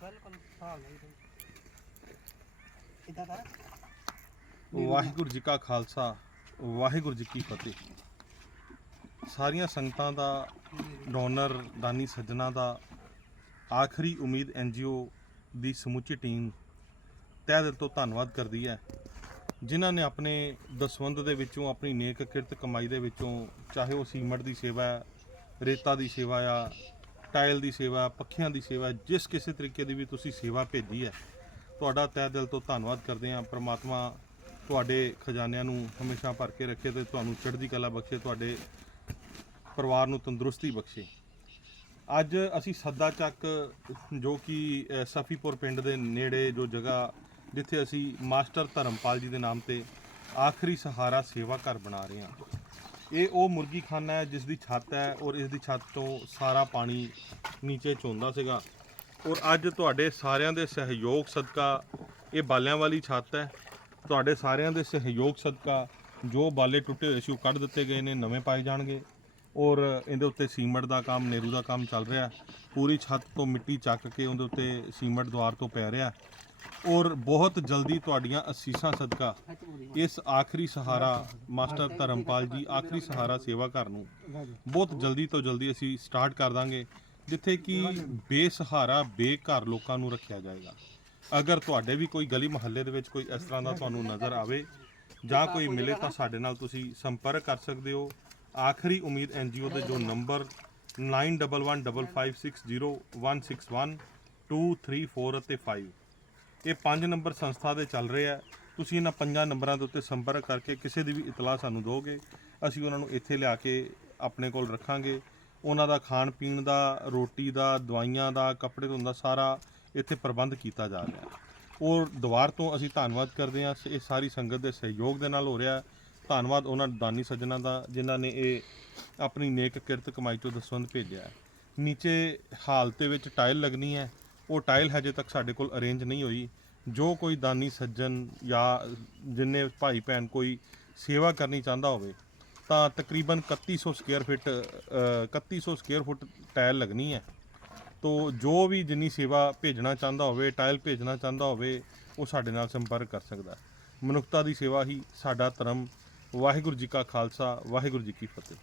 ਬਿਲਕੁਲ ਹਿਸਾਬ ਨਹੀਂ ਇਦਾਂ ਕਰ ਵਾਹਿਗੁਰੂ ਜੀ ਕਾ ਖਾਲਸਾ ਵਾਹਿਗੁਰੂ ਜੀ ਕੀ ਫਤਿਹ। ਸਾਰੀਆਂ ਸੰਗਤਾਂ ਦਾ ਡੋਨਰ ਦਾਨੀ ਸੱਜਣਾ ਦਾ ਆਖਰੀ ਉਮੀਦ ਐਨਜੀਓ ਦੀ ਸਮੁੱਚੀ ਟੀਮ ਤਹਿ ਦਿਲ ਤੋਂ ਧੰਨਵਾਦ ਕਰਦੀ ਹੈ ਜਿਨ੍ਹਾਂ ਨੇ ਆਪਣੇ ਦਸਵੰਧ ਦੇ ਵਿੱਚੋਂ ਆਪਣੀ ਨੇਕ ਕਿਰਤ ਕਮਾਈ ਦੇ ਵਿੱਚੋਂ ਚਾਹੇ ਉਹ ਸੀਮਟ ਦੀ ਸੇਵਾ ਹੈ ਰੇਤਾ ਦੀ ਸੇਵਾ ਆ ਟਾਇਲ ਦੀ ਸੇਵਾ, ਪੱਖਿਆਂ ਦੀ ਸੇਵਾ, ਜਿਸ ਕਿਸੇ ਤਰੀਕੇ ਦੀ ਵੀ ਤੁਸੀਂ ਸੇਵਾ ਭੇਜੀ ਹੈ, ਤੁਹਾਡਾ ਤਹਿ ਦਿਲ ਤੋਂ ਧੰਨਵਾਦ ਕਰਦੇ ਹਾਂ। ਪ੍ਰਮਾਤਮਾ ਤੁਹਾਡੇ ਖਜ਼ਾਨਿਆਂ ਨੂੰ ਹਮੇਸ਼ਾ ਭਰ ਕੇ ਰੱਖੇ ਤੇ ਤੁਹਾਨੂੰ ਚੜ੍ਹਦੀ ਕਲਾ ਬਖਸ਼ੇ, ਤੁਹਾਡੇ ਪਰਿਵਾਰ ਨੂੰ ਤੰਦਰੁਸਤੀ ਬਖਸ਼ੇ। ਅੱਜ ਅਸੀਂ ਸੱਦਾ ਚੱਕ, ਜੋ ਕਿ ਸਫੀਪੁਰ ਪਿੰਡ ਦੇ ਨੇੜੇ ਜੋ ਜਗ੍ਹਾ, ਜਿੱਥੇ ਅਸੀਂ ਮਾਸਟਰ ਧਰਮਪਾਲ ਜੀ ਦੇ ਨਾਮ ਤੇ ਆਖਰੀ ਸਹਾਰਾ ਸੇਵਾ ਘਰ ਬਣਾ ਰਹੇ ਹਾਂ। ਇਹ ਉਹ ਮੁਰਗੀ ਖਾਨਾ ਹੈ ਜਿਸ ਦੀ ਛੱਤ ਹੈ ਔਰ ਇਸ ਦੀ ਛੱਤ ਤੋਂ ਸਾਰਾ ਪਾਣੀ ਨੀਚੇ ਚੋਂਦਾ ਸੀਗਾ। ਔਰ ਅੱਜ ਤੁਹਾਡੇ ਸਾਰਿਆਂ ਦੇ ਸਹਿਯੋਗ ਸਦਕਾ ਇਹ ਬਾਲਿਆਂ ਵਾਲੀ ਛੱਤ ਹੈ। ਤੁਹਾਡੇ ਸਾਰਿਆਂ ਦੇ ਸਹਿਯੋਗ ਸਦਕਾ ਜੋ ਬਾਲੇ ਟੁੱਟੇ ਹੋਏ ਸੀ ਉਹ ਕੱਢ ਦਿੱਤੇ ਗਏ ਨੇ, ਨਵੇਂ ਪਾਏ ਜਾਣਗੇ। ਔਰ ਇਹਦੇ ਉੱਤੇ ਸੀਮਟ ਦਾ ਕੰਮ ਨੇਰੂ ਦਾ ਕੰਮ ਚੱਲ ਰਿਹਾ। ਪੂਰੀ ਛੱਤ ਤੋਂ ਮਿੱਟੀ ਚੱਕ ਕੇ ਉਹਦੇ ਉੱਤੇ ਸੀਮਟ ਦੁਆਰ ਤੋਂ ਪੈ ਰਿਹਾ। ਔਰ ਬਹੁਤ ਜਲਦੀ ਤੁਹਾਡੀਆਂ ਅਸੀਸਾਂ ਸਦਕਾ ਇਸ ਆਖਰੀ ਸਹਾਰਾ ਮਾਸਟਰ ਧਰਮਪਾਲ ਜੀ ਆਖਰੀ ਸਹਾਰਾ ਸੇਵਾ ਘਰ ਨੂੰ ਬਹੁਤ ਜਲਦੀ ਤੋਂ ਜਲਦੀ ਅਸੀਂ ਸਟਾਰਟ ਕਰ ਦਾਂਗੇ, ਜਿੱਥੇ ਕਿ ਬੇਸਹਾਰਾ, ਬੇਘਰ ਲੋਕਾਂ ਨੂੰ ਰੱਖਿਆ ਜਾਏਗਾ। ਅਗਰ ਤੁਹਾਡੇ ਵੀ ਕੋਈ ਗਲੀ ਮੁਹੱਲੇ ਦੇ ਵਿੱਚ ਕੋਈ ਇਸ ਤਰ੍ਹਾਂ ਦਾ ਤੁਹਾਨੂੰ ਨਜ਼ਰ ਆਵੇ ਜਾਂ ਕੋਈ ਮਿਲੇ ਤਾਂ ਸਾਡੇ ਨਾਲ ਤੁਸੀਂ ਸੰਪਰਕ ਕਰ ਸਕਦੇ ਹੋ। ਆਖਰੀ ਉਮੀਦ ਐਨਜੀਓ ਦੇ ਜੋ ਨੰਬਰ 9115560161 2 3 4 ਅਤੇ 5 ਇਹ ਪੰਜ ਨੰਬਰ ਸੰਸਥਾ ਦੇ ਚੱਲ ਰਹੇ ਆ। ਤੁਸੀਂ ਇਹਨਾਂ ਪੰਜਾਂ ਨੰਬਰਾਂ ਦੇ ਉੱਤੇ ਸੰਪਰਕ ਕਰਕੇ ਕਿਸੇ ਦੀ ਵੀ ਇਤਲਾਹ ਸਾਨੂੰ ਦਿਓਗੇ, ਅਸੀਂ ਉਹਨਾਂ ਨੂੰ ਇੱਥੇ ਲਿਆ ਕੇ ਆਪਣੇ ਕੋਲ ਰੱਖਾਂਗੇ। ਉਹਨਾਂ ਦਾ ਖਾਣ ਪੀਣ ਦਾ, ਰੋਟੀ ਦਾ, ਦਵਾਈਆਂ ਦਾ, ਕੱਪੜੇ ਧੋਣ ਦਾ ਸਾਰਾ ਇੱਥੇ ਪ੍ਰਬੰਧ ਕੀਤਾ ਜਾ ਰਿਹਾ। ਹੈ ਔਰ ਦੁਆਰ ਤੋਂ ਅਸੀਂ ਧੰਨਵਾਦ ਕਰਦੇ ਹਾਂ। ਇਹ ਸਾਰੀ ਸੰਗਤ ਦੇ ਸਹਿਯੋਗ ਦੇ ਨਾਲ ਹੋ ਰਿਹਾ। ਧੰਨਵਾਦ ਉਹਨਾਂ ਦਾਨੀ ਸੱਜਣਾ ਦਾ, ਜਿਨ੍ਹਾਂ ਨੇ ਇਹ ਆਪਣੀ ਨੇਕ ਕਿਰਤ ਕਮਾਈ ਤੋਂ ਦਸਵੰਧ ਭੇਜਿਆ ਨੀਚੇ ਹਾਲਤ ਦੇ ਵਿੱਚ ਟਾਇਲ ਲੱਗਣੀ ਹੈ। ਉਹ ਟਾਇਲ ਹਜੇ ਤੱਕ ਸਾਡੇ ਕੋਲ ਅਰੇਂਜ ਨਹੀਂ ਹੋਈ। ਜੋ ਕੋਈ ਦਾਨੀ ਸੱਜਣ ਜਾਂ ਜਿੰਨੇ ਭਾਈ ਭੈਣ ਕੋਈ ਸੇਵਾ ਕਰਨੀ ਚਾਹੁੰਦਾ ਹੋਵੇ ਤਾਂ ਤਕਰੀਬਨ 3100 ਸਕੁਅਰ ਫਿਟ ਅ, 3100 ਸਕੁਅਰ ਫੁੱਟ ਟਾਇਲ ਲੱਗਣੀ ਹੈ। ਤੋ ਜੋ ਵੀ ਜਿੰਨੀ ਸੇਵਾ ਭੇਜਣਾ ਚਾਹੁੰਦਾ ਹੋਵੇ ਟਾਇਲ ਭੇਜਣਾ ਚਾਹੁੰਦਾ ਹੋਵੇ ਉਹ ਸਾਡੇ ਨਾਲ ਸੰਪਰਕ ਕਰ ਸਕਦਾ। ਮਨੁੱਖਤਾ ਦੀ ਸੇਵਾ ਹੀ ਸਾਡਾ ਧਰਮ। ਵਾਹਿਗੁਰੂ ਜੀ ਕਾ ਖਾਲਸਾ ਵਾਹਿਗੁਰੂ ਜੀ ਕੀ ਫਤਿਹ।